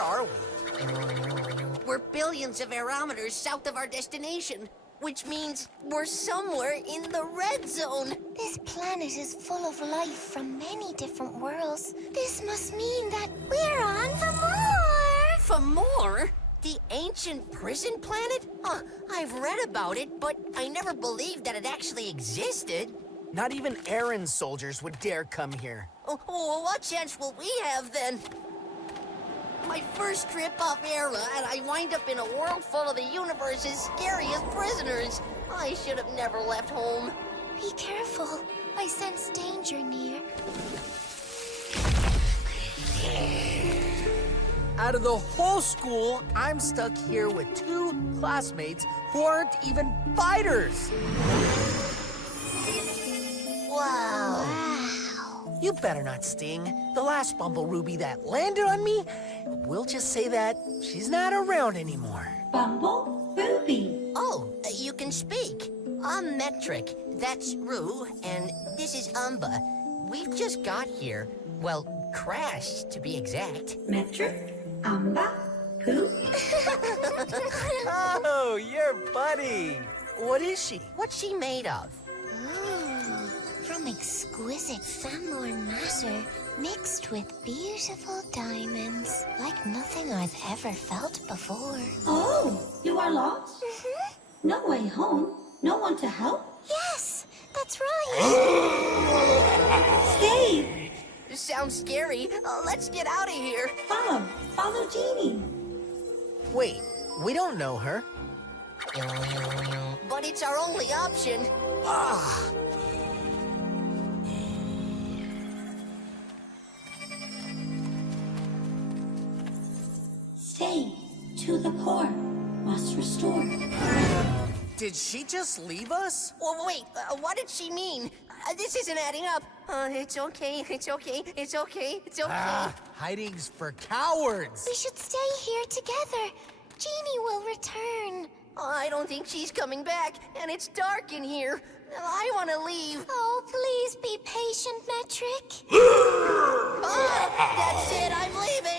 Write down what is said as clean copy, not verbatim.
are we? We're billions of aerometers south of our destination, which means we're somewhere in the red zone. This planet is full of life from many different worlds. This must mean that we're on Fomóire! Fomóire? The ancient prison planet? I've read about it, but I never believed that it actually existed. Not even Aaron's soldiers would dare come here. Oh, what chance will we have then? My first trip off Era, and I wind up in a world full of the universe's scariest prisoners. I should have never left home. Be careful. I sense danger near. Out of the whole school, I'm stuck here with 2 classmates who aren't even fighters. Wow. Wow. You better not sting. The last Bumble Ruby that landed on me, we'll just say that she's not around anymore. Bumble Ruby. Oh, you can speak. I'm Metric, that's Rue, and this is Umba. We've just got here. Well, crashed, to be exact. Metric. Umba. Poop. Oh, your buddy. What is she? What's she made of? Ooh, from exquisite Fomóire matter mixed with beautiful diamonds, like nothing I've ever felt before. Oh, you are lost? No way home? No one to help? Yes, that's right. Stay! Sounds scary. Let's get out of here. Follow Jeannie. Wait, we don't know her. But it's our only option. Ah. Stay. To the core. Must restore. Did she just leave us? Well, wait, what did she mean? This isn't adding up. It's okay, it's okay, it's okay, it's okay. Ah, hiding's for cowards. We should stay here together. Jeannie will return. I don't think she's coming back, and it's dark in here. I want to leave. Oh, please be patient, Metric. That's it, I'm leaving.